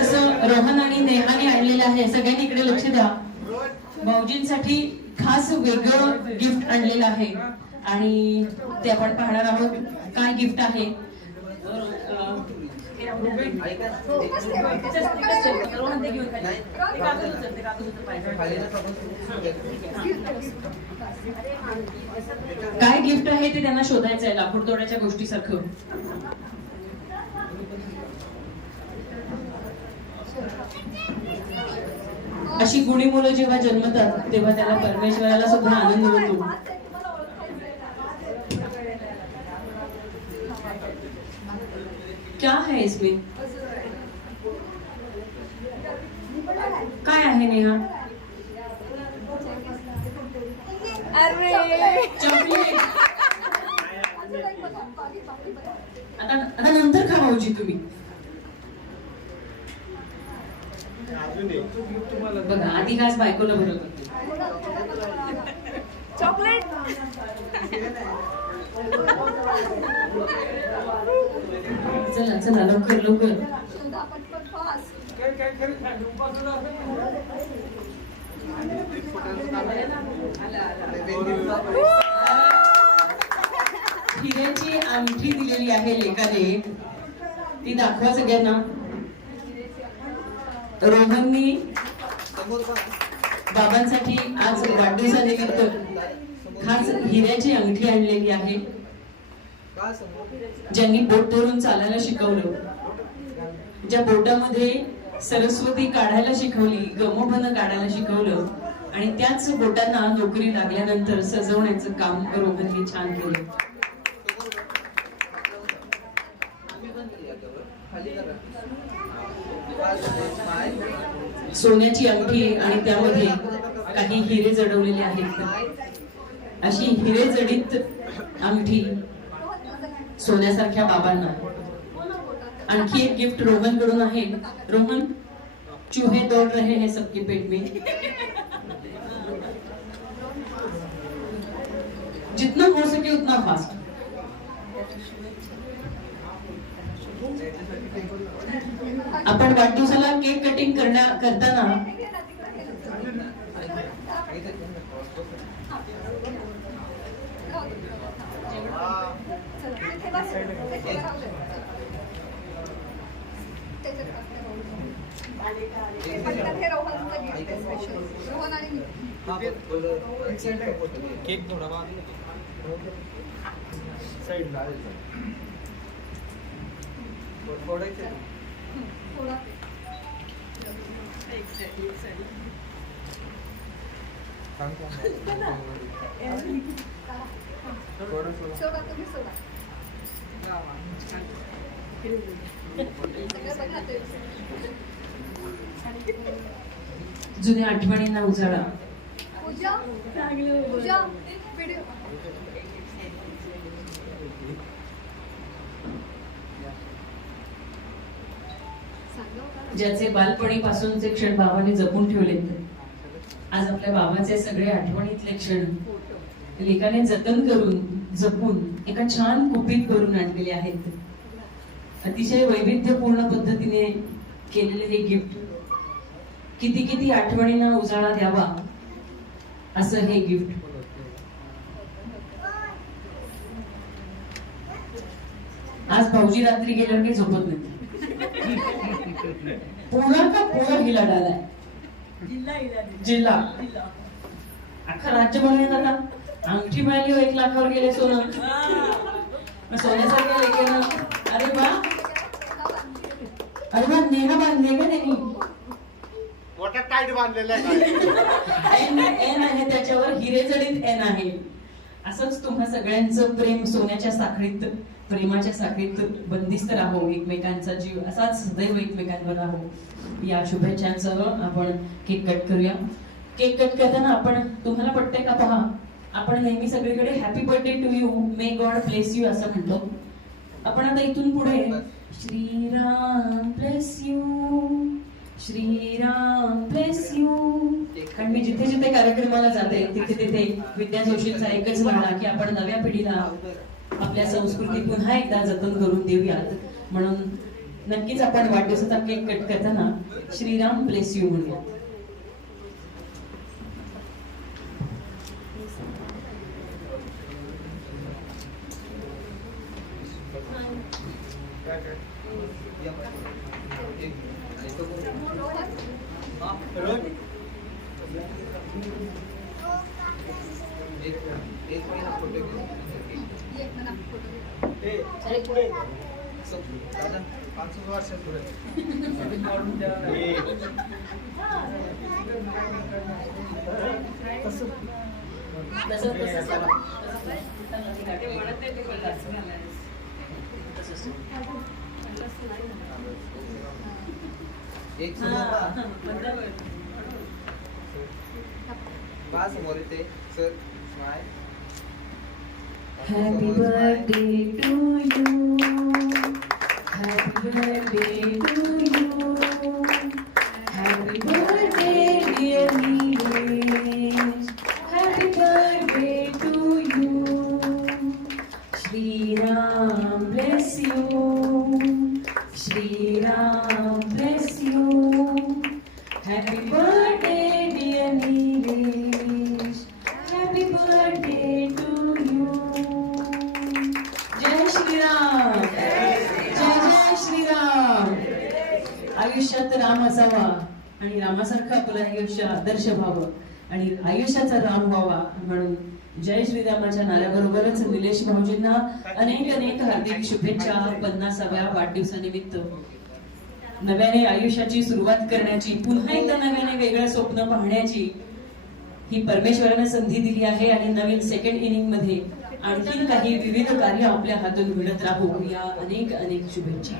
असं रोहन आणि नेहाने आणलेलं आहे. सगळ्यांनी इकडे लक्ष द्या. भाऊजींसाठी खास वेगळं गिफ्ट आणलेलं आहे आणि ते आपण पाहणार आहोत काय गिफ्ट आहे. काय गिफ्ट आहे ते त्यांना शोधायचं आहे, लाकूड तोड्याच्या गोष्टीसारखं. अशी गुणी मुलं जेव्हा जन्मतात तेव्हा त्याला परमेश्वराला सुद्धा आनंद होतो. क्या है इसमें? काय आहे नेहा? चॉकलेट. आता नंतर खा भाऊजी तुम्ही. बघा आधी घास बायकोला भरवत होते. चॉकलेट. चला चला लवकर लवकर. हिऱ्याची अंगठी दिलेली आहे लेकाने, ती दाखवा सगळ्यांना. रोहननी बाबांसाठी आज वाढदिवसानिमित्त खास हिऱ्याची अंगठी आणलेली आहे. ज्यांनी बोट धरून चालायला शिकवलं, ज्या बोटामध्ये सरस्वती काढायला शिकवली, गमोबन काढायला शिकवलं आणि त्याच बोटांना नोकरी लागल्यानंतर सजवण्याचं काम रोहननी छान केलं. सोन्याची अंगठी आणि त्यामध्ये काही हिरे जडवलेले आहेत. अशी हिरे जडित अंगठी सोन्यासारख्या बाबांना. आणखी एक गिफ्ट रोहन कडून आहे. रोहन, चूहे दौड़ रहे हैं सबके पेट में, जितना हो सके उतना फास्ट. आपण वाढदिवसाला केक कटिंग करताना केक थोडा साइड जुन्या आठवणींना उजाळा. ज्याचे बालपणीपासूनचे क्षण बाबांनी जपून ठेवलेत, आज आपल्या बाबांचे सगळे आठवणीतले क्षण लेकाने जतन करून जपून एका छान कुपीत करून आणलेले आहेत. अतिशय वैविध्यपूर्ण पद्धतीने केलेले हे गिफ्ट किती किती आठवणींना उजाळा द्यावा असं हे गिफ्ट. आज भाऊजी रात्री गेल्यावर काही झोपत नाही. पूरा का पूरा हिला डालाय. जिल्हा अख्खा राज्य बनवण्यात आता. अंगठी मिळाली 1 लाखावर गेले सोनं. सोन्यासारख्या लेकेनं. अरे वा, अरे वा, नेहा बांधले का त्यांनी. टाईट बांधलेला एन आहे त्याच्यावर, हिरे जडित एन आहे. असंच तुम्हा सगळ्यांचं प्रेम सोन्याच्या साखळीत, प्रेमाच्या साखळीत बंदिस्त राहो. एकमेकांचा जीव असाच सदैव एकमेकांवर राहो या शुभेच्छांसह आपण केक कट करूया. केक कट करताना आपण, तुम्हाला पटतंय का पहा, आपण नेहमी सगळीकडे happy birthday to you, may God bless you असं म्हणतो. आपण आता इथून पुढे Shriram bless you, Shriram bless you. कारण मी जिथे जिथे कार्यक्रमाला जाते तिथे तिथे विद्या जोशींचा एकच म्हणा की आपण नव्या पिढीला आपल्या संस्कृती पुन्हा एकदा जतन करून देऊयात. म्हणून नक्कीच आपण वाढदिवसाचा केक कट करताना श्रीराम ब्लेस यू म्हणूया. समोर येते sir smile. Happy birthday to you. Happy birthday to you. Happy birthday dear Neelesh. Happy birthday to you. Shri Ram bless you. Shri Ram bless you. Happy birthday dear Neelesh. Happy birthday to you. जय श्रीराम. जय जय श्रीराम. आयुष्यात राम असावा आणि रामासारखं आपलं आयुष्य आदर्श व्हावं आणि आयुष्याचा राम व्हावा म्हणून जय श्रीरामाच्या नाऱ्याबरोबरच निलेश भाऊजींना अनेक अनेक हार्दिक शुभेच्छा 50व्या वाढदिवसानिमित्त. नव्याने आयुष्याची सुरुवात करण्याची, पुन्हा एकदा नव्याने वेगळं स्वप्न पाहण्याची ही परमेश्वरानं संधी दिली आहे आणि नवीन सेकंड इनिंग मध्ये आणखी काही विविध कार्य आपल्या हातून घडत राहू या अनेक अनेक शुभेच्छा.